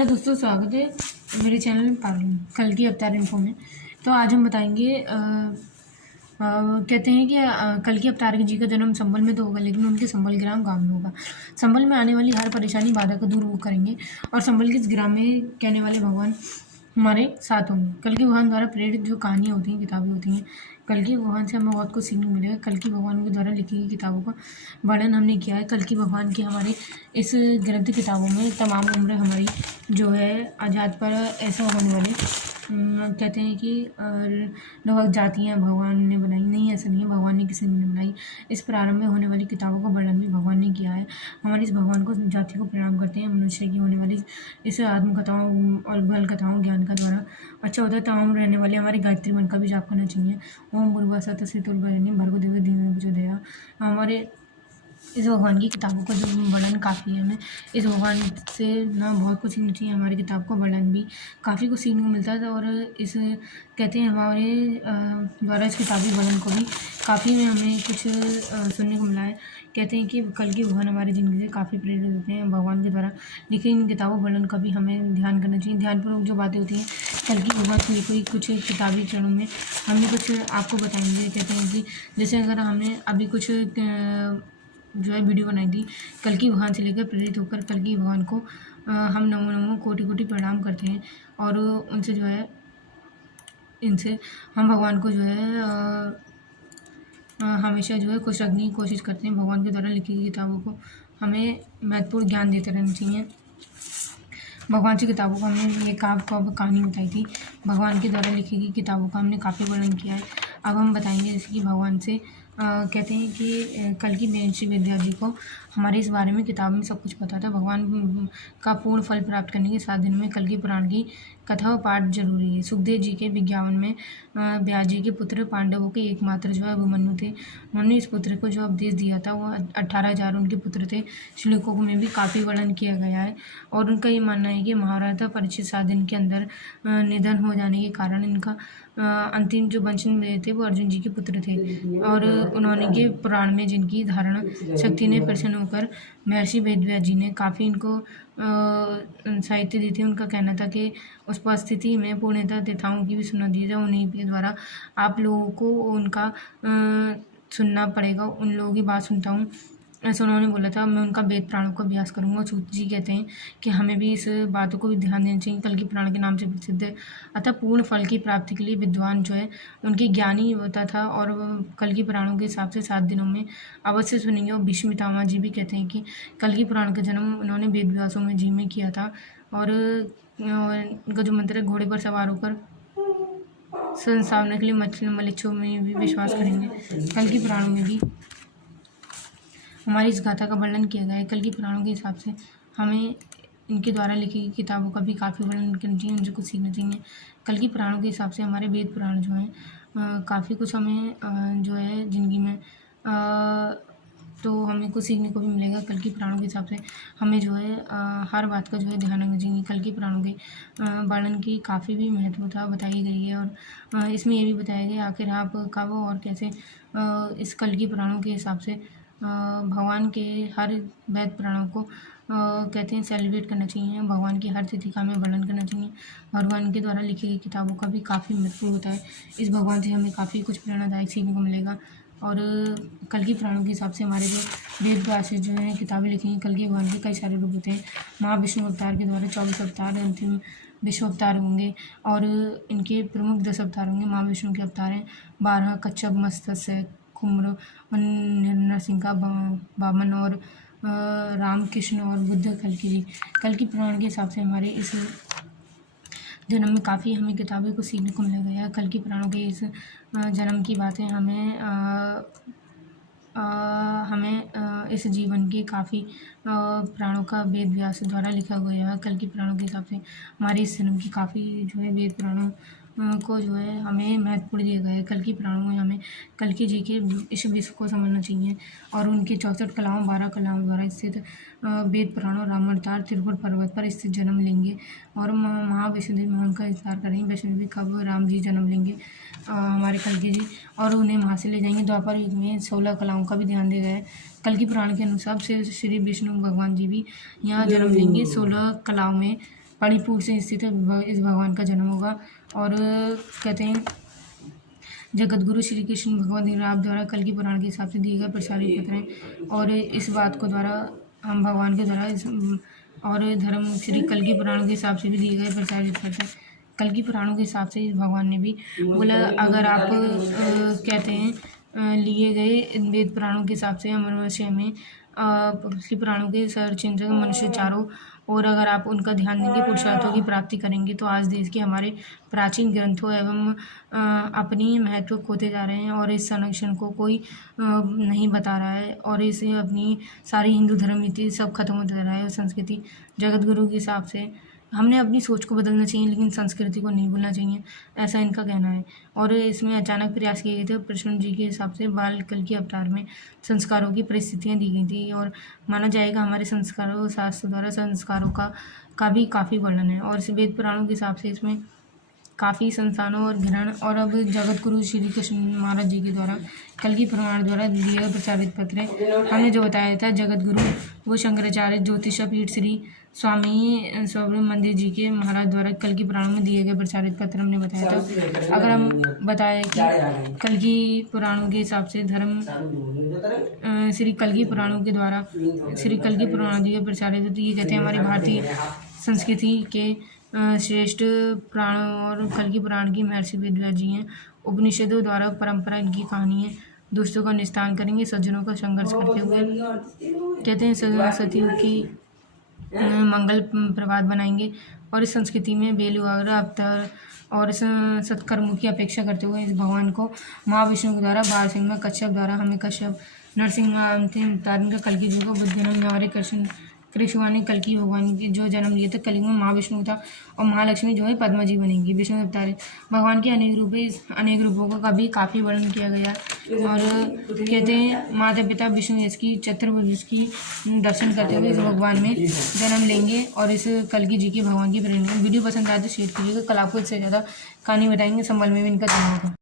Hello दोस्तों, स्वागत है मेरे चैनल कल की अवतार इन्फो में। तो आज हम बताएंगे कहते हैं कि कल की अवतार जी का जन्म संभल में तो होगा, लेकिन उनके संभल ग्राम गांव में होगा। संभल में आने वाली हर परेशानी बाधा को दूर वो करेंगे और संभल के इस ग्राम में कहने वाले भगवान हमारे साथ होंगे। कल की भगवान द्वारा प्रेरित जो कहानियाँ होती हैं, किताबें होती हैं, कल की भगवान से हमें बहुत कुछ सीखने को मिलेगा। कल की भगवान के द्वारा लिखी गई किताबों का वर्णन हमने किया है। कल की भगवान की हमारे इस ग्रंथ किताबों में तमाम उम्र हमारी जो है आजाद पर ऐसे होने वाले कहते हैं कि लोग जातियाँ भगवान ने बनाई, नहीं ऐसा नहीं है, भगवान ने किसी ने बनाई। इस प्रारंभ में होने वाली किताबों का वर्णन भी भगवान ने किया है। हमारे इस भगवान को जाति को प्रणाम करते हैं। मनुष्य की होने वाली इस आत्मकथाओं और बल कथाओं ज्ञान का द्वारा अच्छा होता है। तमाम रहने वाले हमारे गायत्री मन का भी जाप करना चाहिए। ओम गुरुवासा तस्वीर भर्गो देव दीन जो दया। हमारे इस भगवान की किताबों का जो वर्णन काफ़ी है, हमें इस भगवान से ना बहुत कुछ सीखना चाहिए। हमारी किताब का वर्णन भी काफ़ी कुछ सीखने को मिलता है और इस कहते हैं हमारे द्वारा इस किताबी वर्णन को भी काफ़ी में हमें कुछ सुनने को मिला है। कहते हैं कि कल की भगवान हमारी ज़िंदगी से काफ़ी प्रेरित होते हैं। भगवान के द्वारा लिखी इन किताबों वर्णन का भी हमें ध्यान करना चाहिए। ध्यानपूर्वक जो बातें होती हैं कल की भगवान से लिखी कुछ किताबी चरणों में हम भी कुछ आपको बताएंगे। कहते हैं कि जैसे अगर हमने अभी कुछ जो है वीडियो बनाई थी कल की भगवान से लेकर प्रेरित होकर कल की भगवान को हम नमो नमो कोटि कोटि प्रणाम करते हैं और उनसे जो है इनसे हम भगवान को जो है हमेशा जो है खुश रखने की कोशिश करते हैं। भगवान के द्वारा लिखी गई किताबों को हमें महत्वपूर्ण ज्ञान देते रहना चाहिए। भगवान की किताबों को हमने एक आपको कहानी बताई थी। भगवान के द्वारा लिखी गई किताबों का हमने काफ़ी वर्णन किया है। अब हम बताएंगे जैसे कि भगवान से कहते हैं कि कल की महर्षि विद्या जी को हमारे इस बारे में किताब में सब कुछ पता था। भगवान का पूर्ण फल प्राप्त करने के 7 दिनों में कल की पुराण की कथा व पाठ जरूरी है। सुखदेव जी के विज्ञापन में व्यास जी के पुत्र पांडवों के एकमात्र जो है अभिमन्यु थे। उन्होंने इस पुत्र को जो उपदेश दिया था वो 18,000 उनके पुत्र थे। श्लोकों में भी काफ़ी वर्णन किया गया है और उनका ये मानना है कि महाराजा परीक्षित 7 दिन के अंदर निधन हो जाने के कारण इनका अंतिम जो वंशज थे वो अर्जुन जी के पुत्र थे और उन्होंने के पुराण में जिनकी धारणा शक्ति ने प्रसन्न होकर महर्षि वेदव्यास जी ने काफ़ी इनको साहित्य दी थी। उनका कहना था कि उस परिस्थिति में पूर्णतः देवताओं की भी सुना दी जाए, उन्हीं के द्वारा आप लोगों को उनका सुनना पड़ेगा। उन लोगों की बात सुनता हूँ ऐसा उन्होंने बोला था। मैं उनका वेद प्राणों का अभ्यास करूँगा। सूत जी कहते हैं कि हमें भी इस बातों को भी ध्यान देना चाहिए। कल की पुराण के नाम से प्रसिद्ध है। अतः पूर्ण फल की प्राप्ति के लिए विद्वान जो है उनकी ज्ञानी होता था और कल की पुराणों के हिसाब से 7 दिनों में अवश्य सुनेंगे। और भीष्म पितामह जी भी कहते हैं कि कल की पुराण का जन्म उन्होंने वेद व्यासों में जी में किया था और उनका जो मंत्र है घोड़े पर सवार होकर संसावने के लिए मलिच्छों में भी विश्वास करेंगे। कल की पुराणों में भी हमारी इस गाथा का वर्णन किया गया है। कल की पुराणों के हिसाब से हमें इनके द्वारा लिखी गई किताबों का भी काफ़ी वर्णन करना चाहिए, उनसे कुछ सीखना चाहिए। कल की पुराणों के हिसाब से हमारे वेद पुराण जो हैं काफ़ी कुछ हमें जो है ज़िंदगी में तो हमें कुछ सीखने को भी मिलेगा। कल की पुराणों के हिसाब से हमें जो है हर बात का जो है ध्यान रखना चाहिए। कल की पुराणों के वर्णन की काफ़ी भी महत्वता बताई गई है और इसमें ये भी बताया गया आखिर आप कब और कैसे इस कल की पुराणों के हिसाब से भगवान के हर वेद पुराणों को कहते हैं सेलिब्रेट करना चाहिए। भगवान की हर तिथि का हमें वर्णन करना चाहिए। भगवान के द्वारा लिखी गई किताबों का भी काफ़ी महत्व होता है। इस भगवान से हमें काफ़ी कुछ प्रेरणादायक सीखने को मिलेगा और कल की पुराणों के हिसाब से हमारे जो वेद व्यास जो हैं किताबें लिखी हैं कल के भगवान के कई सारे रूप होते हैं। महाविष्णु अवतार के द्वारा 24 अवतार अंतिम विश्व अवतार होंगे और इनके प्रमुख 10 अवतार होंगे। महाविष्णु के अवतार हैं 12 कच्छप मत्स्य कुम्र नरसिंह का वामन और रामकृष्ण और बुद्ध कल की पुराण के हिसाब से हमारे इस जन्म में काफ़ी हमें किताबें को सीखने को मिल गया है। कल की पुराणों के इस जन्म की बातें हमें इस जीवन के काफ़ी पुराणों का वेद व्यास द्वारा लिखा गया है। कल की पुराणों के हिसाब से हमारे इस जन्म की काफ़ी जो है वेद पुराणों को जो है हमें महत्वपूर्ण दिया गया है। कल की पुराणों में हमें कल की जी के इस विश्व को समझना चाहिए और उनके 64 कलाओं 12 कलाओं द्वारा स्थित वेद पुराणों रामावतार त्रिपुर पर्वत पर स्थित जन्म लेंगे और महावैष्णोदेवी में उनका इंतजार करेंगे। वैष्णोदेवी कब राम जी जन्म लेंगे हमारे कल की जी और उन्हें वहाँ से ले जाएंगे। द्वापर युग में 16 कलाओं का भी ध्यान दिया गया है। कल की पुराण के अनुसार से श्री विष्णु भगवान जी भी यहाँ जन्म लेंगे 16 कलाओं में पणिपुर से स्थित इस भगवान का जन्म होगा। और कहते हैं जगतगुरु श्री कृष्ण भगवान राम द्वारा कल की पुराण के हिसाब से दिए गए प्रचारित पत्र हैं। और इस बात को द्वारा हम भगवान के द्वारा और धर्म श्री कल की पुराणों के हिसाब से भी दिए गए प्रचारित पत्र हैं। कल की पुराणों के हिसाब से इस भगवान ने भी बोला, अगर आप कहते हैं लिए गए वेद पुराणों के हिसाब से अमरवश्य में पिछले पुराणों के सरचिंतक मनुष्य चारों और अगर आप उनका ध्यान देंगे, पुरुषार्थों की प्राप्ति करेंगे, तो आज देश के हमारे प्राचीन ग्रंथों एवं अपनी महत्व खोते जा रहे हैं और इस संरक्षण को कोई नहीं बता रहा है और इसे अपनी सारी हिंदू धर्म नीति सब खत्म होता जा रहा है। और संस्कृति जगतगुरु के हिसाब से हमने अपनी सोच को बदलना चाहिए, लेकिन संस्कृति को नहीं भूलना चाहिए, ऐसा इनका कहना है। और इसमें अचानक प्रयास किए गए थे। कृष्ण जी के हिसाब से बाल कल के अवतार में संस्कारों की परिस्थितियाँ दी गई थी और माना जाएगा हमारे संस्कारों शास्त्र द्वारा संस्कारों का भी काफ़ी वर्णन है। और इस वेद पुराणों के हिसाब से इसमें काफ़ी संस्थानों और ग्रहण और अब जगतगुरु श्री कृष्ण महाराज जी के द्वारा कल की पुराण द्वारा दिए गए प्रचारित पत्र है। हमने जो बताया था जगतगुरु वो शंकराचार्य ज्योतिषपीठ श्री स्वामी सुब्रमण्य जी के महाराज द्वारा कल की पुराणों में दिए गए प्रचारित पत्र हमने बताया था। अगर हम बताएं कि कल की पुराणों के हिसाब से धर्म श्री कल की पुराणों के द्वारा श्री कल की पुराण दिए प्रचारित होती ये कहते हैं हमारी भारतीय संस्कृति के श्रेष्ठ पुराण और कल की पुराण की महर्षि वेदव्यास जी हैं। उपनिषदों द्वारा परंपरा इनकी कहानी है। दुष्टों का निस्तारण करेंगे, सज्जनों का संघर्ष करते हुए कहते हैं सतियों की मंगल प्रभात बनाएंगे। और इस संस्कृति में बेलुआर अवतार और सत्कर्मों की अपेक्षा करते हुए इस भगवान को महाविष्णु के द्वारा बाल सिंह कश्यप द्वारा हमें कश्यप नरसिंह अंतिम अवतार का कल की युग को बुद्ध जन्म हमारे कृष्ण ने कल की भगवान के जो जन्म लिए थे कलयुग में महाविष्णु था और महालक्ष्मी जो है पद्मा जी बनेंगी। विष्णु अवतार भगवान के अनेक रूप है, इस अनेक रूपों का कभी काफ़ी वर्णन किया गया और कहते हैं माता पिता विष्णु इसकी चतुर्भुज की दर्शन करते हुए इस भगवान में जन्म लेंगे। और इस कल की जी के भगवान की प्रेरणा वीडियो पसंद आए तो शेयर कीजिएगा। कल आपको इससे ज़्यादा कहानी बताएंगे, संभल में भी इनका जन्म होगा।